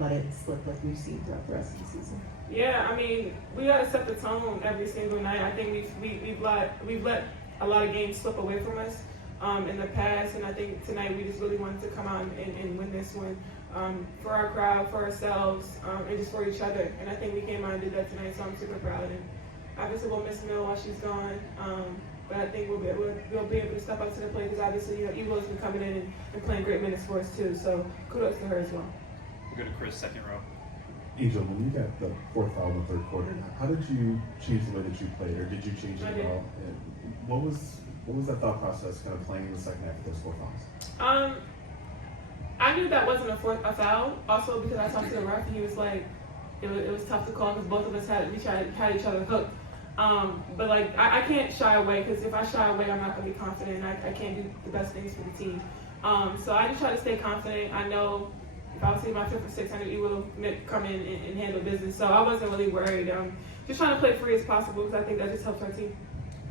let it slip like we've seen throughout the rest of the season? Yeah, I mean, we got to set the tone every single night. I think we've let a lot of games slip away from us in the past, and I think tonight we just really wanted to come out and win this one for our crowd, for ourselves, and just for each other. And I think we came out and did that tonight, so I'm super proud. And obviously we'll miss Mill while she's gone, but I think we'll be able to step up to the plate because obviously, Evo has been coming in and playing great minutes for us too. So kudos to her as well. We'll go to Chris, second row. Angel, when you got the fourth foul in the third quarter, how did you change the way that you played, or did you change it at all? And what was that thought process kind of playing in the second half of those four fouls? I knew that wasn't a foul. Also because I talked to the ref and he was like, it was tough to call because both of us had each other hooked. But like I can't shy away because if I shy away, I'm not gonna be confident. I can't do the best things for the team. So I just try to stay confident. I know. If I was seeing my 5th or 6th, I knew he would come in and handle business. So I wasn't really worried. Just trying to play free as possible because I think that just helps our team.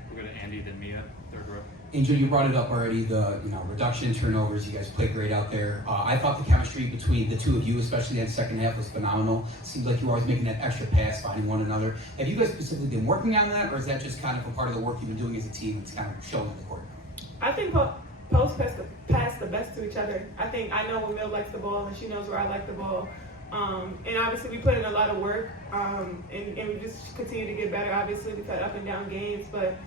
We'll go to Andy, then Mia, third row. Angel, you brought it up already, the reduction in turnovers. You guys played great out there. I thought the chemistry between the two of you, especially in the second half, was phenomenal. It seemed like you were always making that extra pass, finding one another. Have you guys specifically been working on that, or is that just kind of a part of the work you've been doing as a team that's kind of showing in the court? I think post pass the best to each other. I know when Mill likes the ball and she knows where I like the ball. And obviously we put in a lot of work and we just continue to get better. Obviously we've had up and down games, but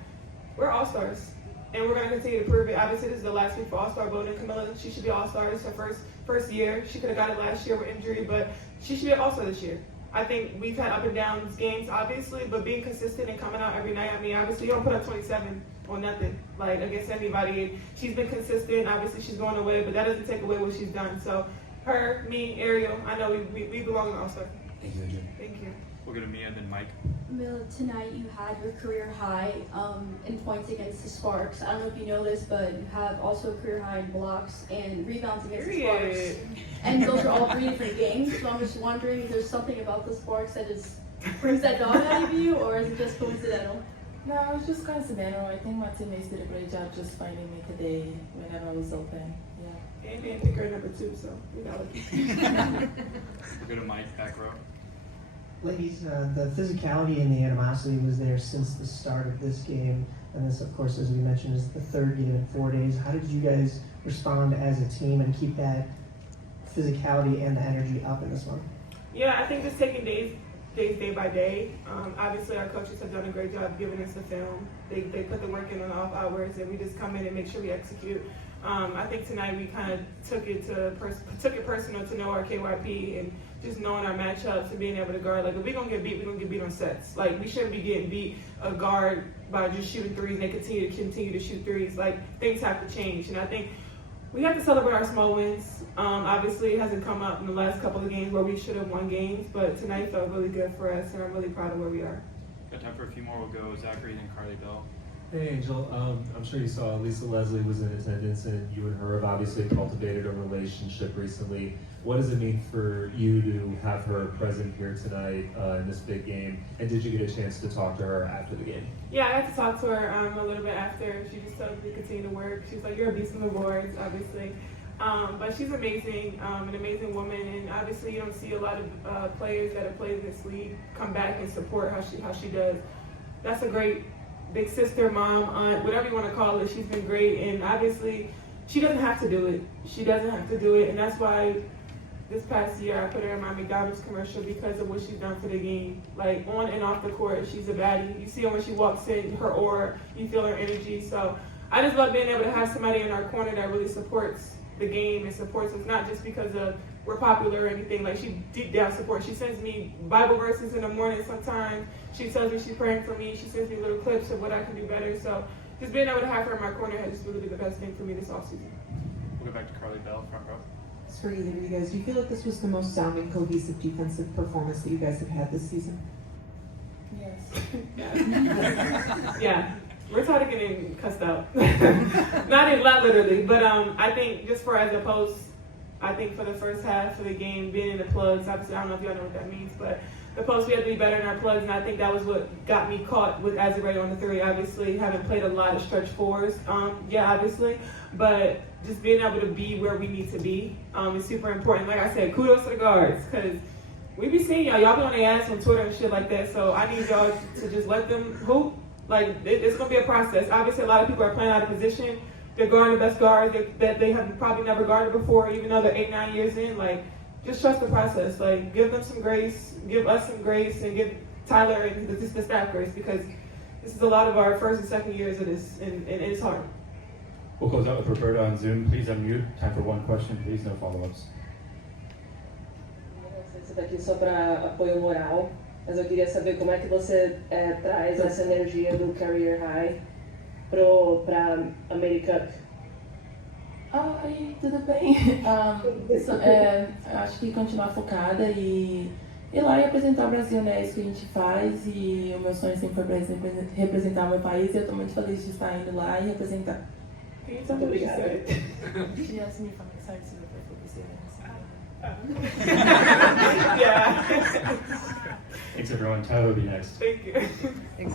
we're all-stars. And we're going to continue to prove it. Obviously this is the last week for All-Star voting. Kamilla, she should be All-Star. It's her first year. She could have got it last year with injury, but she should be an All-Star this year. I think we've had up and down games, obviously, but being consistent and coming out every night. I mean, obviously, you don't put up 27 or nothing, like, against anybody. She's been consistent. Obviously, she's going away, but that doesn't take away what she's done. So, her, me, Ariel, I know we belong to All-Star. Thank you, Angel. Thank you. We'll go to Mia, then Mike. Mila, tonight you had your career high in points against the Sparks. I don't know if you know this, but you have also a career high in blocks and rebounds against the Sparks. And those are all 3 different games. So I'm just wondering if there's something about the Sparks that brings that dog out of you, or is it just coincidental? No, it's just coincidental. I think my teammates did a great job just finding me today whenever I was open. Yeah. And being picker number 2, so we got it. We'll go to Mike, back row. Ladies, the physicality and the animosity was there since the start of this game. And this, of course, as we mentioned, is the 3rd game in 4 days. How did you guys respond as a team and keep that physicality and the energy up in this one? Yeah, I think just taking days day by day. Obviously, our coaches have done a great job giving us the film. They put the work in on off hours, and we just come in and make sure we execute. I think tonight we kind of took it personal to know our KYP and just knowing our matchups and being able to guard. Like, if we're gonna get beat, we're gonna get beat on sets. Like, we shouldn't be getting beat a guard by just shooting threes and they continue to shoot threes. Like, things have to change, and I think we have to celebrate our small wins. Obviously, it hasn't come up in the last couple of games where we should have won games, but tonight felt really good for us, and I'm really proud of where we are. Got time for a few more. We'll go Zachary, then Carly Bell. Hey Angel, I'm sure you saw Lisa Leslie was in attendance, and you and her have obviously cultivated a relationship recently. What does it mean for you to have her present here tonight in this big game? And did you get a chance to talk to her after the game? Yeah, I had to talk to her a little bit after. She just told me to continue to work. She's like, you're a beast on the boards, obviously. But she's amazing, an amazing woman, and obviously you don't see a lot of players that have played in this league come back and support how she does. That's a great big sister, mom, aunt, whatever you want to call it. She's been great, and obviously she doesn't have to do it. She doesn't have to do it, and that's why this past year I put her in my McDonald's commercial because of what she's done for the game. Like, on and off the court, she's a baddie. You see her when she walks in, her aura, you feel her energy. So I just love being able to have somebody in our corner that really supports the game and supports us, not just because of we're popular or anything. Like, she deep down supports. She sends me Bible verses in the morning sometimes. She tells me she's praying for me. She sends me little clips of what I can do better. So just being able to have her in my corner has just really been the best thing for me this offseason. We'll go back to Carly Bell, front row. It's for either of you guys. Do you feel like this was the most sounding, cohesive defensive performance that you guys have had this season? Yes. Yeah. We're tired of getting cussed out. Not literally, but I think just for as opposed, I think for the first half of the game, being in the plugs, obviously I don't know if y'all know what that means, but the post, we had to be better in our plugs, and I think that was what got me caught with Azarate on the three. Obviously, haven't played a lot of stretch fours, obviously, but just being able to be where we need to be is super important. Like I said, kudos to the guards, because we be seeing y'all be on their ass on Twitter and shit like that, so I need y'all to just let them hoop. Like, it's going to be a process. Obviously, a lot of people are playing out of position. They're guarding the best guards that they have probably never guarded before, even though they're 8-9 years in. Like, just trust the process. Like, give them some grace, give us some grace, and give Tyler and the staff grace, because this is a lot of our first and second years of this, and it's hard. We'll close out with Roberta on Zoom. Please unmute. Time for one question, please. No follow-ups. Você está aqui só para apoio moral, mas eu queria saber como é que você traz essa energia do Career High para America Cup. Oi, tudo bem? Acho que continuar focada e ir lá e apresentar o Brasil, né? É isso que a gente faz, e o meu sonho sempre foi representar o meu país, e eu estou muito feliz de estar indo lá e representar. Muito obrigada. She asked me if I'm excited to play for Brazil. Yeah. Thanks, everyone. Tyler will be next. Thank you. Thanks.